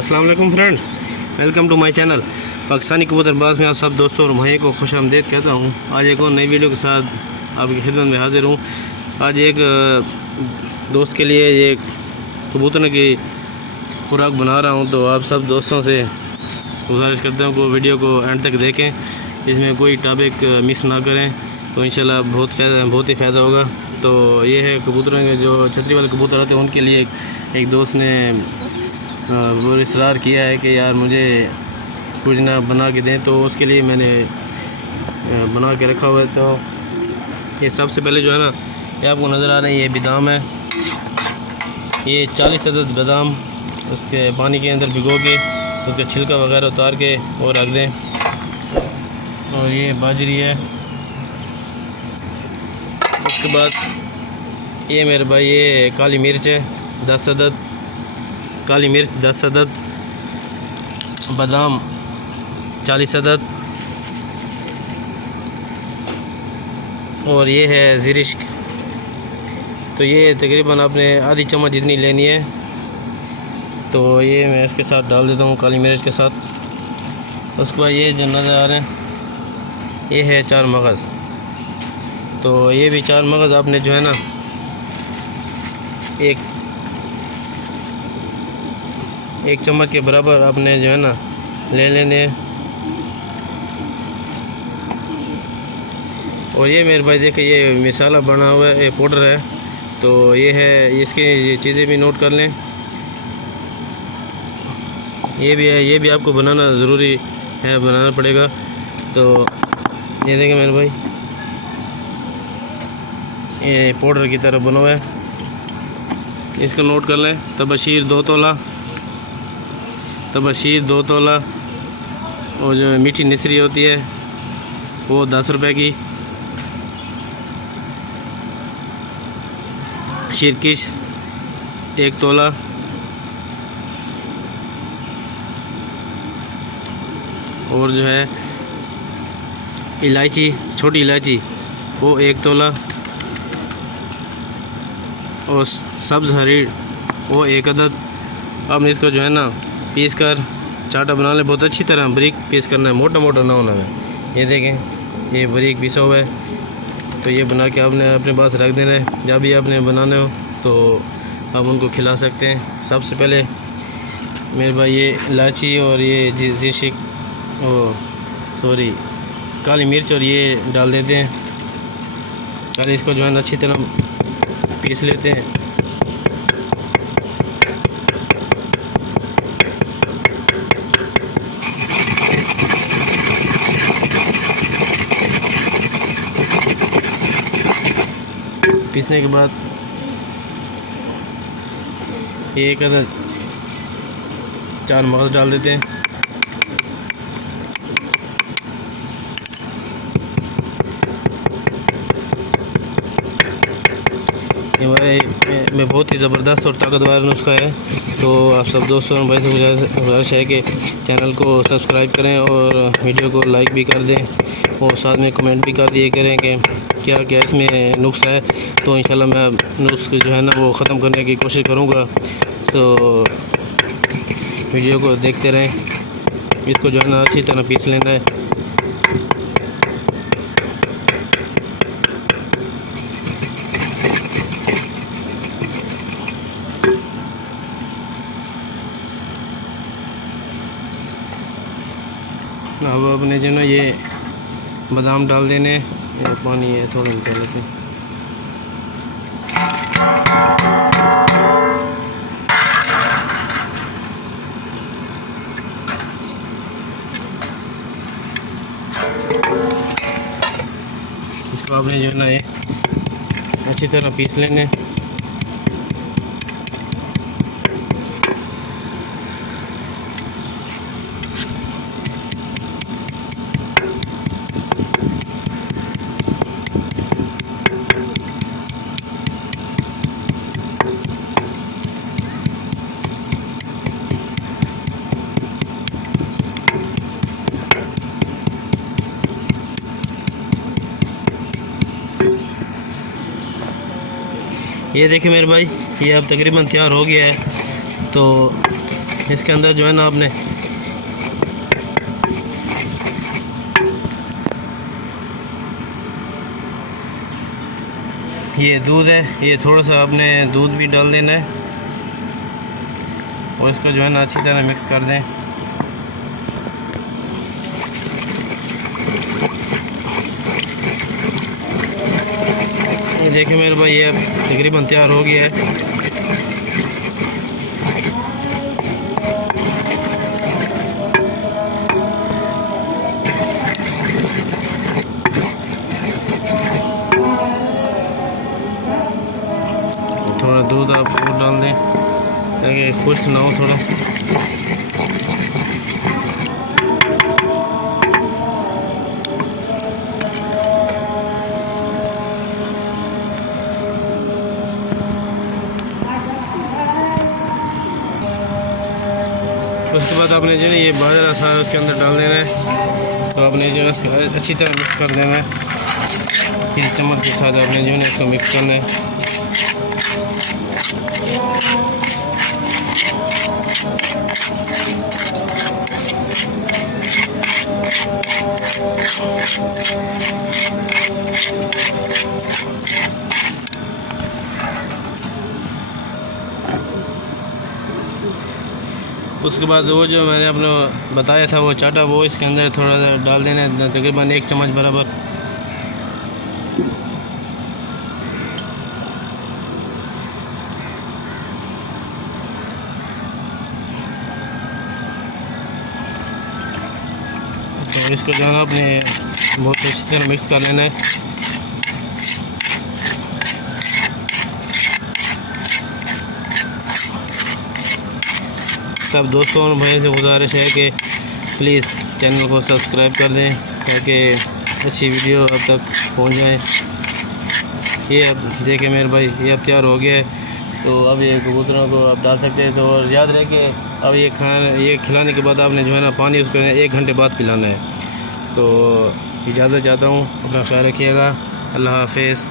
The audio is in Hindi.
अस्सलाम वालेकुम friend, welcome to my channel Pakistani कबूतरबाज में आप सब दोस्तों और भाइयों को खुश आमदीद कहता हूँ। आज एक और नई वीडियो के साथ आपकी खिदमत में हाजिर हूँ। आज एक दोस्त के लिए ये कबूतरों की खुराक बना रहा हूँ, तो आप सब दोस्तों से गुजारिश करता हूँ कि वीडियो को एंड तक देखें, इसमें कोई टॉपिक मिस ना करें, तो इंशाल्लाह बहुत ही फ़ायदा होगा। तो ये है कबूतरों के जो छतरी वाले कबूतर आते हैं उनके लिए एक दोस्त ने वो इसरार किया है कि यार मुझे कुछ ना बना के दें, तो उसके लिए मैंने बना के रखा हुआ है। तो ये सबसे पहले जो है ना, ये आपको नज़र आ रहा है, ये बादाम है, ये 40 अदद बादाम उसके पानी के अंदर भिगो के उसका छिलका वगैरह उतार के और रख दें। और ये बाजरी है। उसके बाद ये मेरे भाई ये काली मिर्च है 10 अदद, काली मिर्च 10 अदद, बादाम 40 अदद, और ये है ज़िरिश्क। तो ये तकरीबन आपने आधी चम्मच जितनी लेनी है। तो ये मैं इसके साथ डाल देता हूँ काली मिर्च के साथ। उसके बाद ये जो नज़र आ रहे हैं ये है 4 मगज़। तो ये भी 4 मगज़ आपने जो है ना एक चम्मच के बराबर आपने जो है ना ले लेने हैं। और ये मेरे भाई देखे ये मसाला बना हुआ है, ये पाउडर है, तो ये है, इसकी ये चीज़ें भी नोट कर लें। ये भी है, ये भी आपको बनाना ज़रूरी है, बनाना पड़ेगा। तो ये देखें मेरे भाई, ये पाउडर की तरह बना हुआ है, इसको नोट कर लें। तबशीर 2 तोला, तबशीर 2 तोला, और जो मीठी निसरी होती है वो 10 रुपए की, शिरकिश 1 तोला, और जो है इलायची, छोटी इलायची वो 1 तोला, और सब्ज़ हरी वो 1 अदद। अब इसको जो है ना पीस कर चाटा बना लें, बहुत अच्छी तरह बारीक पीस करना है, मोटा मोटा ना होना है। ये देखें ये बारीक पीसा हुआ है। तो ये बना के आपने अपने पास रख देना है, जब भी आपने बनाने हो तो आप उनको खिला सकते हैं। सबसे पहले मेरे भाई ये इलायची और ये ज़िरिश्क काली मिर्च और ये डाल देते हैं। पहले इसको जो है ना अच्छी तरह पीस लेते हैं। पीसने के बाद ये 1 अदद 4 मगज़ डाल देते हैं। ये बहुत ही ज़बरदस्त और ताकतवर नुस्खा है। तो आप सब दोस्तों और भाई से गुजारिश है कि चैनल को सब्सक्राइब करें और वीडियो को लाइक भी कर दें, और साथ में कमेंट भी कर दिए करें कि क्या क्या इसमें नुस्खा है। तो इंशाल्लाह मैं नुस्खे जो है ना वो ख़त्म करने की कोशिश करूँगा। तो वीडियो को देखते रहें। इसको जो है ना अच्छी तरह पीस लेना है। अब अपने जो ना ये बादाम डाल देने, ये पानी है थोड़ा निकाल लेते हैं। इसको आपने जो ना ये अच्छी तरह पीस लेने। ये देखिए मेरे भाई, ये अब तकरीबन तैयार हो गया है। तो इसके अंदर जो है ना आपने ये दूध है, ये थोड़ा सा आपने दूध भी डाल देना है और इसको जो है ना अच्छी तरह मिक्स कर दें। ये देखिए मेरे भाई, ये अब तकरीबन तैयार हो गया है। थोड़ा दूध आप और डाल दें ताकि खुश्क ना हो थोड़ा। उसके बाद आपने जो है ये बाजरा सारा उसके अंदर डाल देना है। तो आपने जो है अच्छी तरह मिक्स कर देना है। किसी चम्मच के साथ आपने जो है इसको मिक्स करना है। उसके बाद वो जो मैंने अपने बताया था वो चाटा, वो इसके अंदर थोड़ा सा डाल देना है, तकरीबन 1 चम्मच बराबर। तो इसको जो है ना अपने बहुत अच्छी तरह मिक्स कर लेना है। सब दोस्तों और भाइयों से गुजारिश है कि प्लीज़ चैनल को सब्सक्राइब कर दें ताकि अच्छी वीडियो अब तक पहुंच जाए। ये अब देखें मेरे भाई, ये अब तैयार हो गया है। तो अब ये कबूतरों को आप डाल सकते हैं। तो और याद रहे कि अब ये खिलाने के बाद आपने जो है ना पानी उसको 1 घंटे बाद पिलाना है। तो इजाज़त चाहता हूँ, अपना ख्याल रखिएगा। अल्लाह हाफ़िज़।